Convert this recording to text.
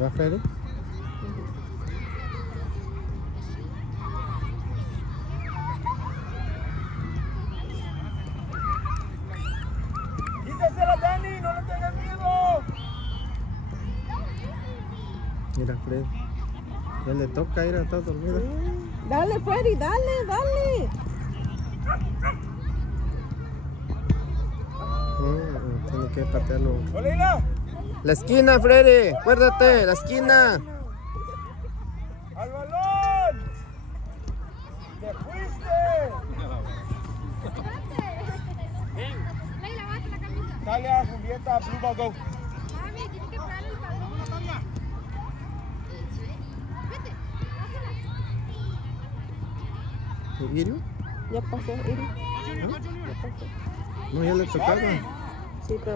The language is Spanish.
¿Va, Freddy? ¡Quítasela, Dani! ¡No le tengas miedo! Mira, Freddy. Ya le toca ir a estar dormida. Dale, Freddy, dale, dale. Tiene que patearlo. ¡Olina! La esquina, Freddy. Acuérdate, la esquina. ¡Al balón! ¡Te fuiste! Leila, bájate la camisa. Dale a Julieta, Pluma, go. Mami, tienes que pegarle el balón. Vete, bájala. ¿Irio? Ya pasó, Iri. No, ya le tocaba. Sí, pero